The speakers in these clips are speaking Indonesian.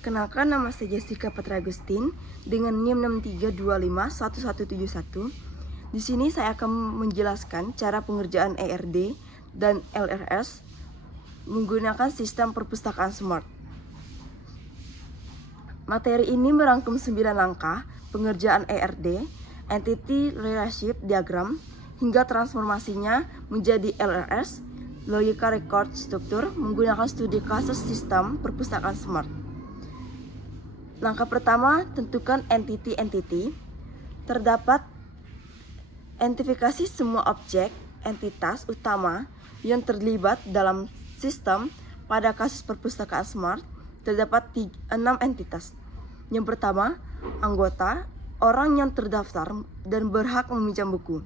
Perkenalkan, nama saya Jessica Patra Agustin dengan NIM 63251171. Di sini saya akan menjelaskan cara pengerjaan ERD dan LRS menggunakan sistem perpustakaan smart. Materi ini merangkum 9 langkah pengerjaan ERD, Entity Relationship Diagram, hingga transformasinya menjadi LRS, Logical Record Structure, menggunakan studi kasus sistem perpustakaan smart. Langkah pertama, tentukan entity. Terdapat identifikasi semua objek, entitas utama yang terlibat dalam sistem. Pada kasus perpustakaan smart, terdapat 6 entitas. Yang pertama, anggota, orang yang terdaftar dan berhak meminjam buku.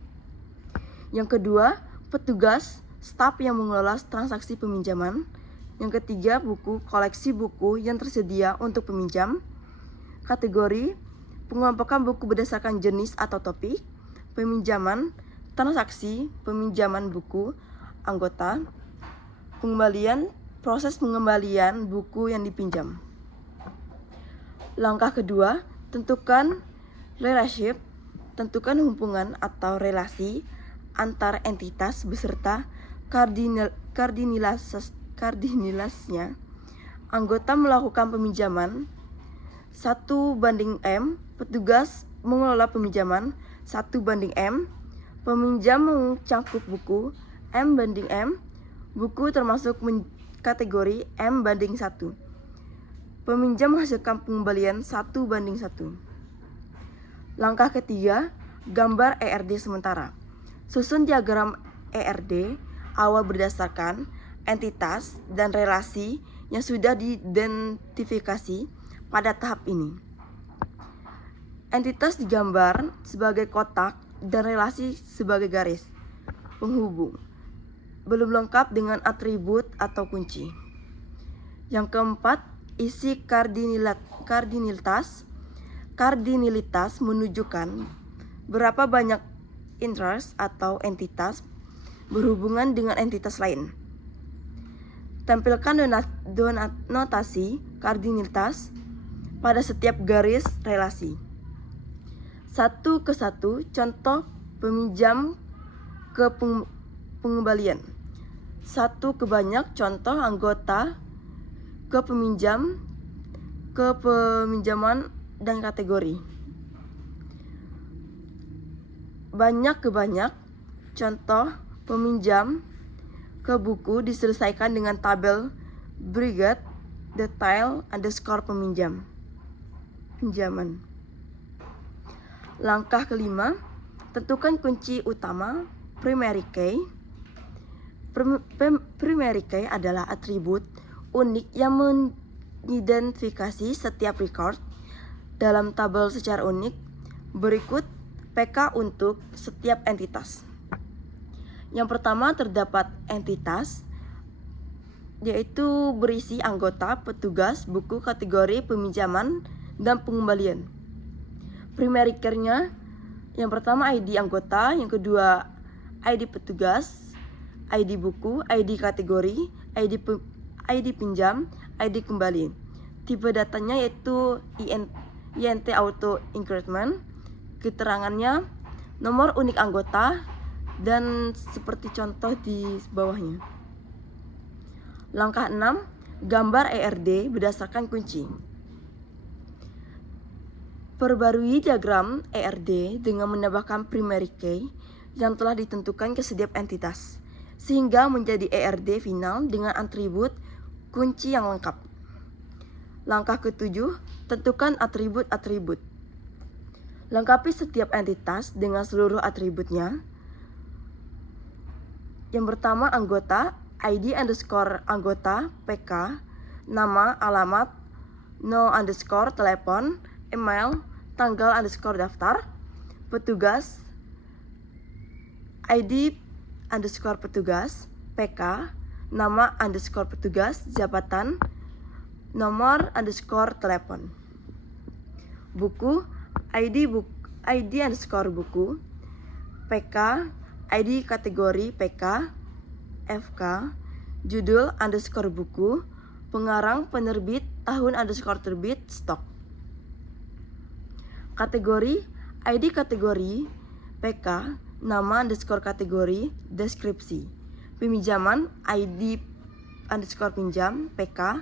Yang kedua, petugas, staf yang mengelola transaksi peminjaman. Yang ketiga, buku, koleksi buku yang tersedia untuk peminjam. Kategori, pengelompokan buku berdasarkan jenis atau topik. Peminjaman, transaksi, peminjaman buku, anggota. Pengembalian, proses pengembalian buku yang dipinjam. Langkah kedua, tentukan relationship, tentukan hubungan atau relasi antar entitas beserta kardinalitasnya. Anggota melakukan peminjaman 1:M, petugas mengelola peminjaman 1:M, peminjam mencakup buku M/M, buku termasuk kategori M/1, peminjam menghasilkan pengembalian 1:1. Langkah ketiga, gambar ERD sementara. Susun diagram ERD awal berdasarkan entitas dan relasi yang sudah diidentifikasi pada tahap ini. Entitas digambar sebagai kotak dan relasi sebagai garis penghubung. Belum lengkap dengan atribut atau kunci. Yang keempat, isi kardinalitas. Kardinalitas menunjukkan berapa banyak interest atau entitas berhubungan dengan entitas lain. Tampilkan notasi kardinalitas pada setiap garis relasi. 1:1, contoh peminjam ke pengembalian. 1 ke banyak, contoh anggota ke peminjam, ke peminjaman dan kategori. Banyak ke banyak, contoh peminjam ke buku diselesaikan dengan tabel brigade detail _pinjaman. Langkah kelima, tentukan kunci utama primary key. Primary key adalah atribut unik yang mengidentifikasi setiap record dalam tabel secara unik. Berikut PK untuk setiap entitas. Yang pertama, terdapat entitas, yaitu berisi anggota, petugas, buku, kategori, peminjaman, dan pengembalian. Primary key-nya, yang pertama ID anggota, yang kedua ID petugas, ID buku, ID kategori, ID pinjam, ID kembali. Tipe datanya yaitu INT auto increment. Keterangannya nomor unik anggota dan seperti contoh di bawahnya. Langkah 6, gambar ERD berdasarkan kunci. Perbarui diagram ERD dengan menambahkan primary key yang telah ditentukan ke setiap entitas, sehingga menjadi ERD final dengan atribut kunci yang lengkap. Langkah ke-7, tentukan atribut-atribut. Lengkapi setiap entitas dengan seluruh atributnya. Yang pertama, anggota, ID _ anggota, PK, nama, alamat, telepon, email, tanggal _ daftar, petugas, ID _ petugas, PK, nama _ petugas, jabatan, nomor _ telepon. Buku, ID _ buku, PK, ID kategori PK, FK, judul _ buku, pengarang, penerbit, tahun underscore terbit, stok. Kategori, ID kategori, PK, nama underscore kategori, deskripsi. Peminjaman, ID underscore pinjam, PK,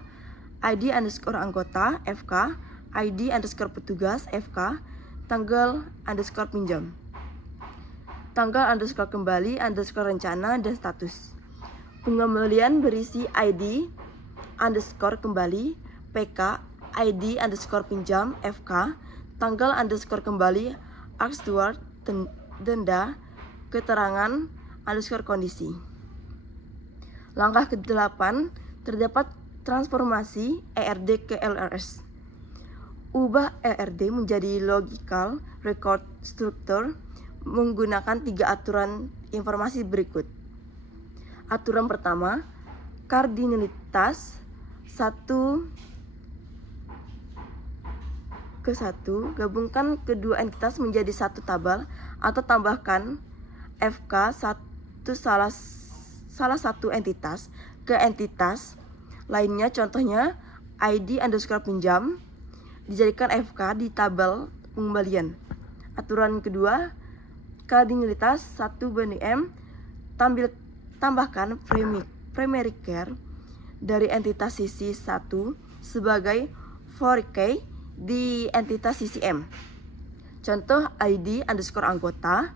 ID underscore anggota, FK, ID underscore petugas, FK, tanggal underscore pinjam, tanggal underscore kembali, underscore rencana, dan status. Pengembalian berisi ID underscore kembali, PK, ID underscore pinjam, FK, tanggal underscore kembali, Axduar, denda, keterangan, underscore kondisi. Langkah ke-8, terdapat transformasi ERD ke LRS. Ubah ERD menjadi Logical Record Structure menggunakan 3 aturan informasi berikut. Aturan pertama, kardinalitas 1 ke 1, gabungkan kedua entitas menjadi satu tabel atau tambahkan FK salah satu entitas ke entitas lainnya, contohnya ID underscore pinjam dijadikan FK di tabel pengembalian. Aturan kedua, kardinalitas 1/M, tambahkan primary care dari entitas sisi 1 sebagai 4K di entitas sisi M. Contoh ID underscore anggota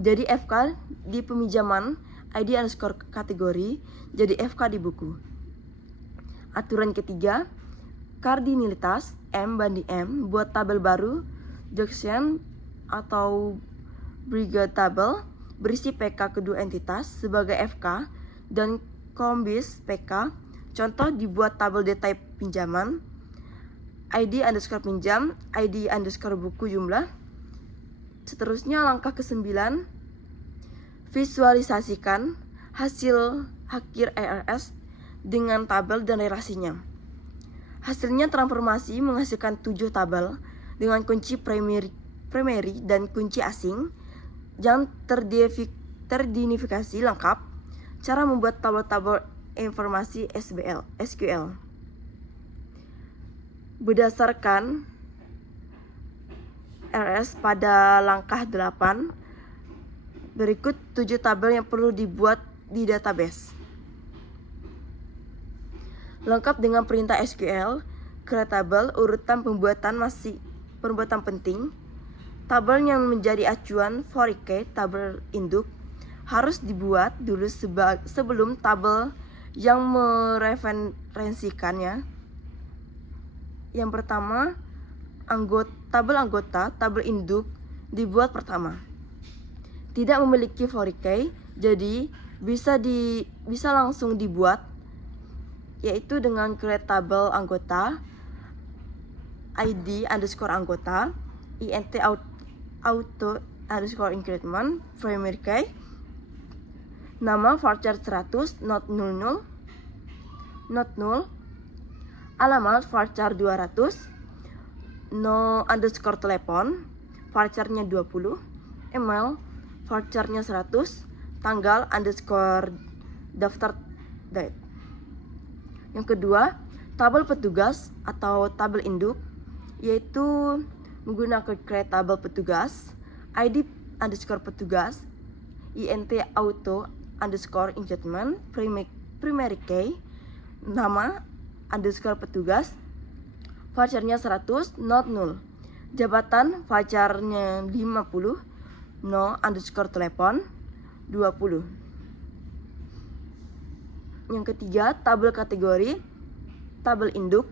jadi FK di peminjaman, ID underscore kategori jadi FK di buku. Aturan ketiga, kardinalitas M/M, buat tabel baru junction atau brigade table berisi PK kedua entitas sebagai FK dan kombis PK. Contoh, dibuat tabel detail pinjaman, ID underscore pinjam, ID underscore buku jumlah. Seterusnya langkah ke-9, visualisasikan hasil akhir ERS dengan tabel dan relasinya. Hasilnya transformasi menghasilkan 7 tabel dengan kunci primary dan kunci asing yang teridentifikasi lengkap. Cara membuat tabel-tabel informasi SQL. Berdasarkan RS pada langkah 8, berikut 7 tabel yang perlu dibuat di database. Lengkap dengan perintah SQL, create table, urutan pembuatan penting. Tabel yang menjadi acuan 4K tabel induk harus dibuat dulu sebelum tabel yang mereferensikannya. Yang pertama, tabel induk dibuat pertama. Tidak memiliki 4K, jadi bisa langsung dibuat, yaitu dengan create tabel anggota, ID underscore anggota, int auto underscore increment, primary key, nama varchar 100, not null, alamat varchar 200, no underscore telepon, varcharnya 20, email, varcharnya 100, tanggal underscore daftar date. Yang kedua, tabel petugas atau tabel induk, yaitu menggunakan create tabel petugas, ID underscore petugas, int auto underscore increment, primary key, nama underscore petugas, varcharnya 100, not null, jabatan varcharnya 50, no underscore telepon 20. Yang ketiga, tabel kategori, tabel induk,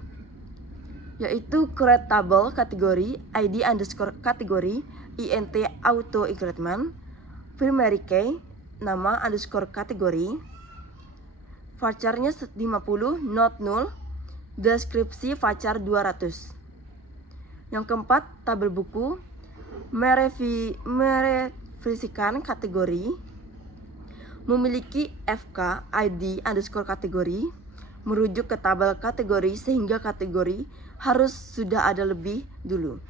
yaitu create tabel kategori, ID underscore kategori, int auto increment, primary key, nama underscore kategori, varcharnya 50, not null, deskripsi varchar 200. Yang keempat, tabel buku, merefleksikan kategori, memiliki FK, ID underscore kategori, merujuk ke tabel kategori sehingga kategori harus sudah ada lebih dulu,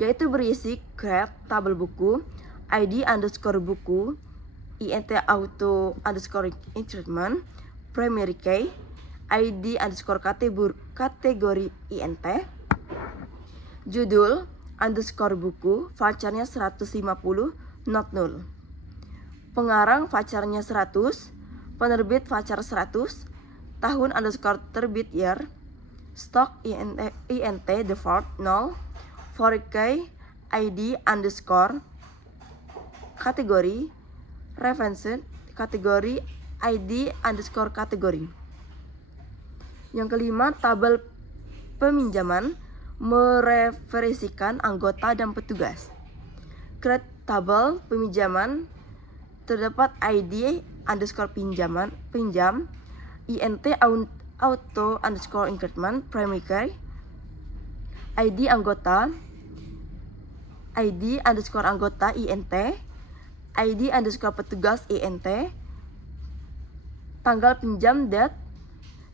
yaitu berisi create tabel buku, ID underscore buku, int auto underscore increment, primary key, ID underscore kategori INT. Judul underscore buku, vouchernya 150, not 0. Pengarang vouchernya 100, penerbit voucher 100, tahun underscore terbit year, stok INT default 0, 4K ID underscore kategori, reference kategori ID underscore kategori. Yang kelima, tabel peminjaman mereferensikan anggota dan petugas. Create tabel peminjaman, terdapat ID underscore pinjam, INT auto underscore increment primary, ID anggota, ID underscore anggota INT, ID underscore petugas INT, tanggal pinjam date,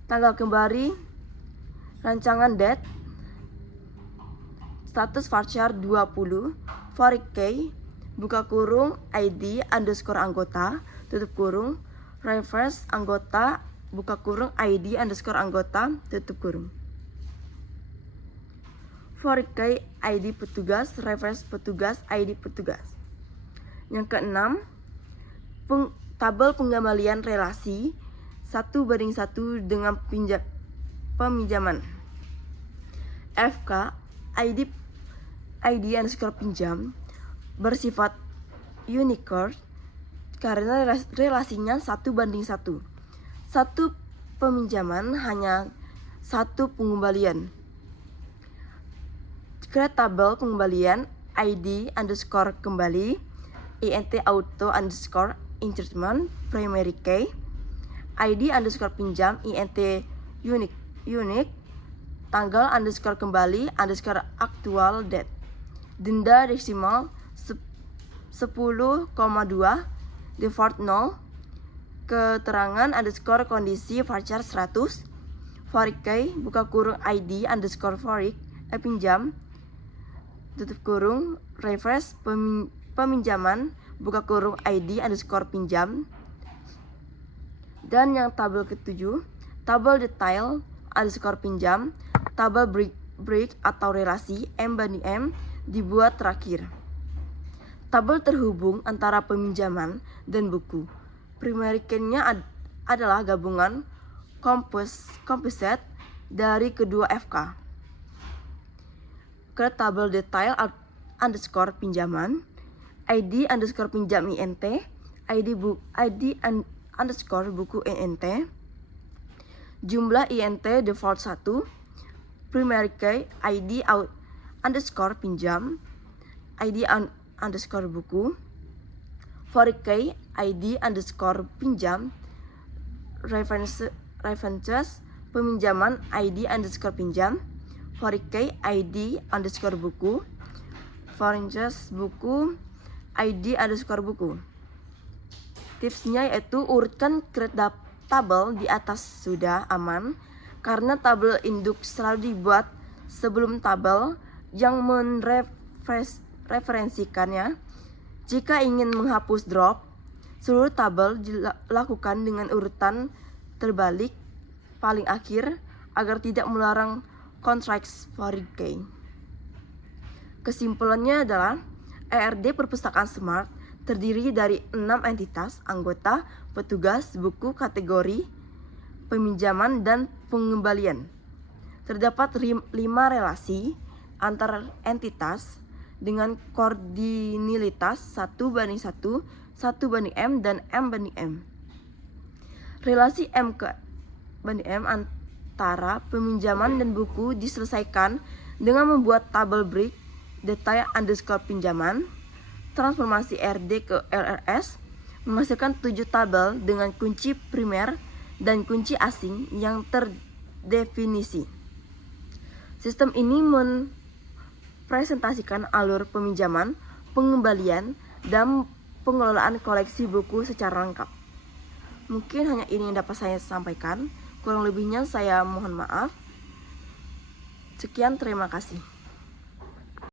tanggal kembali rancangan date, status voucher 20, 4K, buka kurung ID underscore anggota, tutup kurung, reverse anggota, buka kurung ID underscore anggota, tutup kurung. 4K ID petugas, reverse petugas, ID petugas. Yang keenam, tabel pengembalian relasi 1:1 dengan peminjaman. FK ID underscore pinjam bersifat unique karena relasinya 1:1. Satu peminjaman hanya satu pengembalian. Create tabel pengembalian ID underscore kembali, INT auto underscore increment primary key, ID underscore pinjam INT unique, tanggal underscore kembali underscore actual date, denda desimal 10,2, default 0, keterangan underscore kondisi voucher 100, 4K, buka kurung ID underscore pinjam, tutup kurung, reverse peminjaman, buka kurung ID underscore pinjam. Dan yang tabel ketujuh, tabel detail underscore pinjam, tabel break atau relasi M/M dibuat terakhir. Tabel terhubung antara peminjaman dan buku. Primary key-nya adalah gabungan composite dari kedua FK. Ke tabel detail underscore pinjaman, ID underscore pinjam INT, ID underscore buku INT, jumlah INT default 1, primary key ID underscore pinjam, ID underscore buku, 4K ID underscore pinjam, references peminjaman ID underscore pinjam, 4K ID underscore buku, references buku ID underscore buku. Tipsnya yaitu urutkan create tabel di atas sudah aman, karena tabel induk selalu dibuat sebelum tabel yang mereferensikannya. Jika ingin menghapus drop, seluruh tabel dilakukan dengan urutan terbalik paling akhir agar tidak melarang contracts 4K. Kesimpulannya adalah ERD Perpustakaan Smart terdiri dari 6 entitas, anggota, petugas, buku, kategori, peminjaman, dan pengembalian. Terdapat 5 relasi antar entitas dengan koordinilitas 1:1, 1:M, dan M/M. Relasi M/M antara peminjaman dan buku diselesaikan dengan membuat tabel break detail underscore pinjaman, transformasi RD ke LRS, menghasilkan 7 tabel dengan kunci primer dan kunci asing yang terdefinisi. Sistem ini presentasikan alur peminjaman, pengembalian, dan pengelolaan koleksi buku secara lengkap. Mungkin hanya ini yang dapat saya sampaikan. Kurang lebihnya saya mohon maaf. Sekian, terima kasih.